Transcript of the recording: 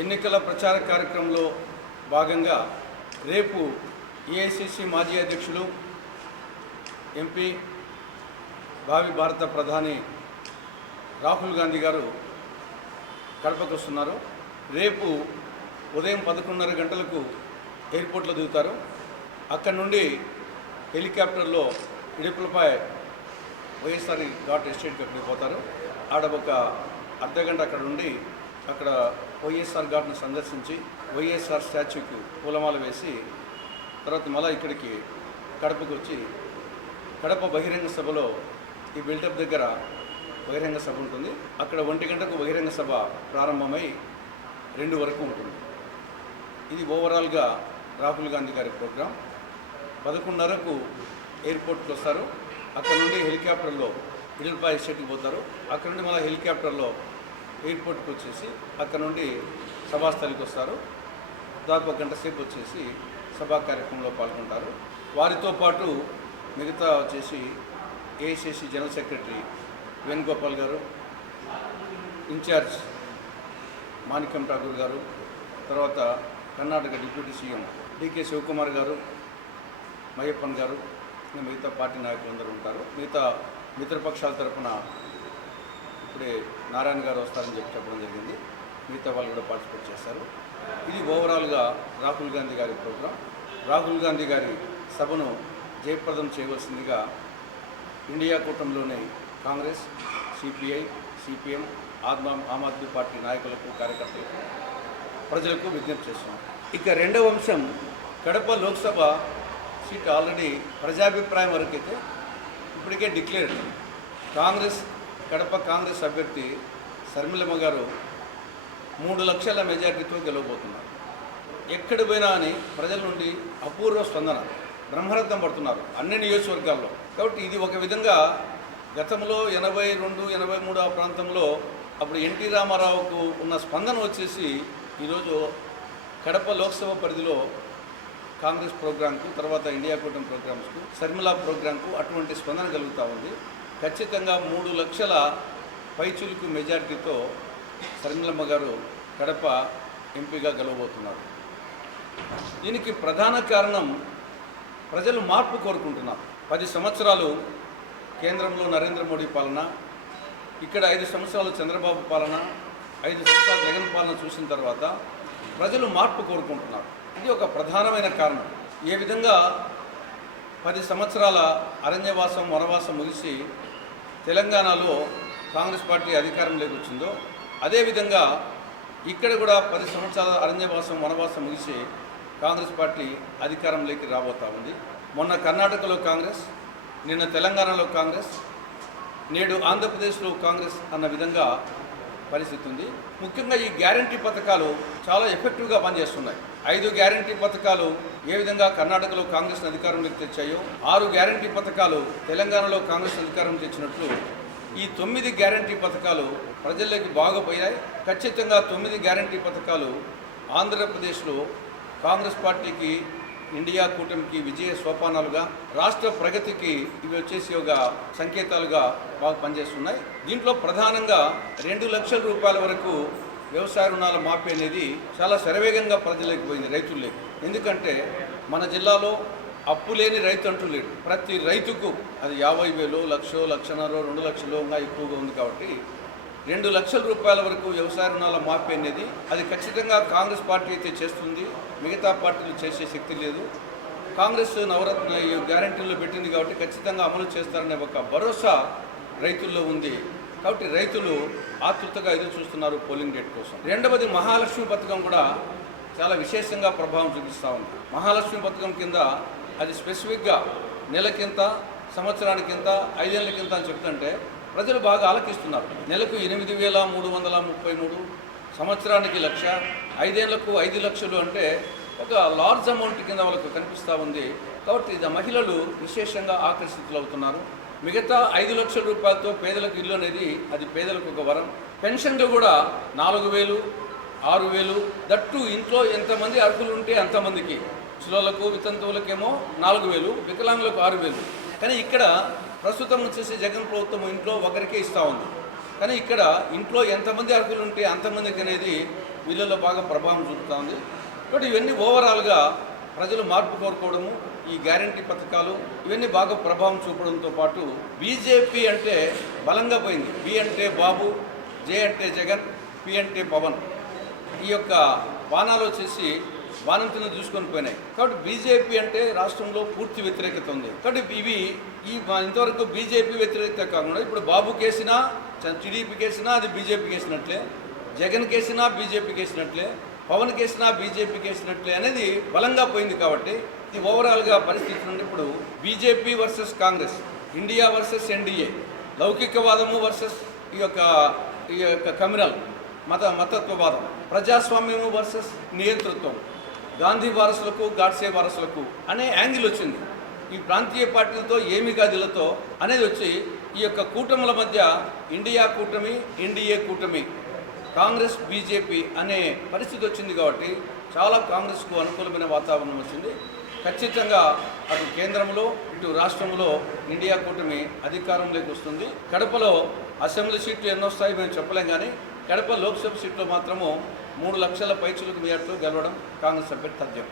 ఎన్నికల ప్రచార కార్యక్రమంలో భాగంగా రేపు ఏఐసిసి మాజీ అధ్యక్షులు ఎంపీ భావి భారత ప్రధాని రాహుల్ గాంధీ గారు కడపకు వస్తున్నారు. రేపు ఉదయం 11:30 గంటలకు ఎయిర్పోర్ట్లో దిగుతారు. అక్కడి నుండి హెలికాప్టర్లో ఇడుపులపై వైఎస్ఆర్ ఘాట్ ఎస్టేట్కి అక్కడికి పోతారు. ఆడ ఒక అర్ధగంట అక్కడ ఉండి అక్కడ వైఎస్ఆర్ ఘాట్ను సందర్శించి వైఎస్ఆర్ స్టాచ్యూకి పూలమాల వేసి తర్వాత మళ్ళీ ఇక్కడికి కడపకు వచ్చి కడప బహిరంగ సభలో ఈ బిల్డప్ దగ్గర బహిరంగ సభ ఉంటుంది. అక్కడ 1 గంటకు బహిరంగ సభ ప్రారంభమై 2 వరకు ఉంటుంది. ఇది ఓవరాల్గా రాహుల్ గాంధీ గారి ప్రోగ్రాం. 11:30కు ఎయిర్పోర్ట్కి వస్తారు. అక్కడ నుండి హెలికాప్టర్లో ఇడుపులపై ఎస్టేట్కి పోతారు. అక్కడ నుండి మళ్ళీ హెలికాప్టర్లో ఎయిర్పోర్ట్కి వచ్చేసి అక్కడ నుండి సభాస్థలికి వస్తారు. దాదాపు 1 గంట సేపు వచ్చేసి సభా కార్యక్రమంలో పాల్గొంటారు. వారితో పాటు మిగతా వచ్చేసి ఏఐసిసి జనరల్ సెక్రటరీ వేణుగోపాల్ గారు, ఇన్ఛార్జ్ మాణిక్యం ఠాకూర్ గారు, తర్వాత కర్ణాటక డిప్యూటీ సీఎం డికే శివకుమార్ గారు, మయ్యప్పన్ గారు, మిగతా పార్టీ నాయకులందరూ ఉంటారు. మిగతా మిత్రపక్షాల తరఫున ఇప్పుడే నారాయణ గారు వస్తారని చెప్పడం జరిగింది. మిగతా వాళ్ళు కూడా పార్టిసిపేట్ చేస్తారు. ఇది ఓవరాల్గా రాహుల్ గాంధీ గారి ప్రోగ్రాం. రాహుల్ గాంధీ గారి సభను జయప్రదం చేయవలసిందిగా India కూటమిలోని Congress, CPI, CPM, Aam Aadmi party నాయకులకు, కార్యకర్తలకు, ప్రజలకు విజ్ఞప్తి చేస్తున్నాం. ఇక రెండవ అంశం, కడప లోక్సభ సీట్ ఆల్రెడీ ప్రజాభిప్రాయం వరకైతే ఇప్పటికే డిక్లేర్. కాంగ్రెస్ కడప కాంగ్రెస్ అభ్యర్థి శర్మిలమ్మ గారు 3 లక్షల మెజార్టీతో గెలవబోతున్నారు. ఎక్కడి పోయినా అని ప్రజల నుండి అపూర్వ స్పందన, బ్రహ్మరథం పడుతున్నారు అన్ని నియోజకవర్గాల్లో. కాబట్టి ఇది ఒక విధంగా గతంలో 82, 83 ఆ ప్రాంతంలో అప్పుడు ఎన్టీ రామారావుకు ఉన్న స్పందన వచ్చేసి ఈరోజు కడప లోక్సభ పరిధిలో కాంగ్రెస్ ప్రోగ్రాంకు, తర్వాత ఇండియా కూటమి ప్రోగ్రామ్స్కు, శర్మిల ప్రోగ్రాంకు అటువంటి స్పందన కలుగుతూ ఉంది. ఖచ్చితంగా 3 లక్షల పైచులకు మెజార్టీతో శర్మిలమ్మ గారు కడప ఎంపీగా గెలవబోతున్నారు. దీనికి ప్రధాన కారణం ప్రజలు మార్పు కోరుకుంటున్నారు. 10 సంవత్సరాలు కేంద్రంలో నరేంద్ర మోడీ పాలన, ఇక్కడ 5 సంవత్సరాలు చంద్రబాబు పాలన, 5 సంవత్సరాలు జగన్ పాలన చూసిన తర్వాత ప్రజలు మార్పు కోరుకుంటున్నారు. ఇది ఒక ప్రధానమైన కారణం. ఏ విధంగా 10 సంవత్సరాల అరణ్యవాసం, వనవాసం ముగిసి తెలంగాణలో కాంగ్రెస్ పార్టీ అధికారంలోకి వచ్చిందో అదేవిధంగా ఇక్కడ కూడా 10 సంవత్సరాల అరణ్యవాసం, వనవాసం ముగిసి కాంగ్రెస్ పార్టీ అధికారంలోకి రాబోతూ ఉంది. మొన్న కర్ణాటకలో కాంగ్రెస్, నిన్న తెలంగాణలో కాంగ్రెస్, నేడు ఆంధ్రప్రదేశ్లో కాంగ్రెస్ అన్న విధంగా పరిస్థితి ఉంది. ముఖ్యంగా ఈ గ్యారంటీ పథకాలు చాలా ఎఫెక్టివ్గా పనిచేస్తున్నాయి. 5 గ్యారంటీ పథకాలు ఏ విధంగా కర్ణాటకలో కాంగ్రెస్ అధికారంలోకి తెచ్చాయో, 6 గ్యారంటీ పథకాలు తెలంగాణలో కాంగ్రెస్ అధికారం తెచ్చినట్లు ఈ 9 గ్యారంటీ పథకాలు ప్రజల్లోకి బాగా పోయాయి. ఖచ్చితంగా 9 గ్యారంటీ పథకాలు ఆంధ్రప్రదేశ్లో కాంగ్రెస్ పార్టీకి, ఇండియా కూటమికి విజయ సోపానాలుగా, రాష్ట్ర ప్రగతికి ఇవి వచ్చేసి ఒక సంకేతాలుగా బాగా పనిచేస్తున్నాయి. దీంట్లో ప్రధానంగా 2 లక్షల రూపాయల వరకు వ్యవసాయ రుణాల మాఫీ అనేది చాలా శరవేగంగా ప్రజలకు పోయింది, రైతుల్లోకి. ఎందుకంటే మన జిల్లాలో అప్పు లేని రైతు అంటూ లేడు. ప్రతి రైతుకు అది 50,000, 1,00,000, 1,50,000, 2 లక్షలు ఎక్కువగా ఉంది. కాబట్టి 2 లక్షల రూపాయల వరకు వ్యవసాయ రుణాల మాఫీ అనేది అది ఖచ్చితంగా కాంగ్రెస్ పార్టీ అయితే చేస్తుంది. మిగతా పార్టీలు చేసే శక్తి లేదు. కాంగ్రెస్ నవరత్న గ్యారంటీల్లో పెట్టింది కాబట్టి ఖచ్చితంగా అమలు చేస్తారనే ఒక భరోసా రైతుల్లో ఉంది. కాబట్టి రైతులు ఆతృతగా ఎదురు చూస్తున్నారు పోలింగ్ డేట్ కోసం. రెండవది, మహాలక్ష్మి పథకం కూడా చాలా విశేషంగా ప్రభావం చూపిస్తూ ఉంది. మహాలక్ష్మి పథకం కింద అది స్పెసిఫిక్గా నెలకింత, సంవత్సరానికింత, 5 ఏళ్ళకింత అని చెప్తుంటే ప్రజలు బాగా ఆలకిస్తున్నారు. నెలకు 8,333, సంవత్సరానికి 1,00,000, 5 ఏళ్లకు 5 లక్షలు అంటే ఒక లార్జ్ అమౌంట్ కింద వాళ్ళకు కనిపిస్తూ ఉంది. కాబట్టి ఇది మహిళలు విశేషంగా ఆకర్షితులవుతున్నారు. మిగతా 5 లక్షల రూపాయలతో పేదలకు ఇల్లు అనేది అది పేదలకు ఒక వరం. పెన్షన్లు కూడా 4,000, 6,000, దట్టు ఇంట్లో ఎంతమంది అర్హులు ఉంటే అంతమందికి. చిలోలకు, వితంతువులకేమో 4,000, వికలాంగులకు 6,000. కానీ ఇక్కడ ప్రస్తుతం వచ్చేసి జగన్ ప్రభుత్వం ఇంట్లో ఒకరికే ఇస్తూ ఉంది. కానీ ఇక్కడ ఇంట్లో ఎంతమంది అర్హులు ఉంటే అంతమందికి అనేది వీళ్ళలో బాగా ప్రభావం చూపుతూ ఉంది. కాబట్టి ఇవన్నీ ఓవరాల్గా ప్రజలు మార్పు కోరుకోవడము, ఈ గ్యారంటీ పథకాలు ఇవన్నీ బాగా ప్రభావం చూపడంతో పాటు బీజేపీ అంటే బలంగా పోయింది. బి అంటే బాబు, జే అంటే జగన్, పి అంటే పవన్. ఈ యొక్క బాణాలు వచ్చేసి బాణంతిని చూసుకొని పోయినాయి. కాబట్టి బీజేపీ అంటే రాష్ట్రంలో పూర్తి వ్యతిరేకత ఉంది. కాబట్టి ఇంతవరకు బీజేపీ వ్యతిరేకత కాకుండా ఇప్పుడు బాబు కేసినా, టీడీపీ కేసినా అది బీజేపీ కేసినట్లే, జగన్ కేసినా బీజేపీ కేసినట్లే, పవన్ కేసినా బీజేపీ కేసినట్లే అనేది బలంగా పోయింది. కాబట్టి ఇది ఓవరాల్గా పరిస్థితి నుండి ఇప్పుడు BJP versus Congress, India versus NDA, లౌకికవాదము వర్సెస్ ఈ యొక్క కమ్యూనల్ మతత్వవాదం, ప్రజాస్వామ్యము వర్సెస్ నియంతృత్వం, గాంధీ వారసులకు గాడ్సే వారసులకు అనే యాంగిల్ వచ్చింది. ఈ ప్రాంతీయ పార్టీలతో ఏమి గదిలతో అనేది వచ్చి ఈ యొక్క కూటముల మధ్య ఇండియా కూటమి, ఎన్డీఏ కూటమి, కాంగ్రెస్ బీజేపీ అనే పరిస్థితి వచ్చింది. కాబట్టి చాలా కాంగ్రెస్కు అనుకూలమైన వాతావరణం వచ్చింది. ఖచ్చితంగా అటు కేంద్రంలో ఇటు రాష్ట్రంలో ఇండియా కూటమి అధికారంలోకి వస్తుంది. కడపలో అసెంబ్లీ సీట్లు ఎన్నో వస్తాయి మేము చెప్పలేం, కానీ కడప లోక్సభ సీట్లో మాత్రము 3 లక్షల పైచులకు మేరతో గెలవడం కాంగ్రెస్ అభ్యర్థి తథ్యం.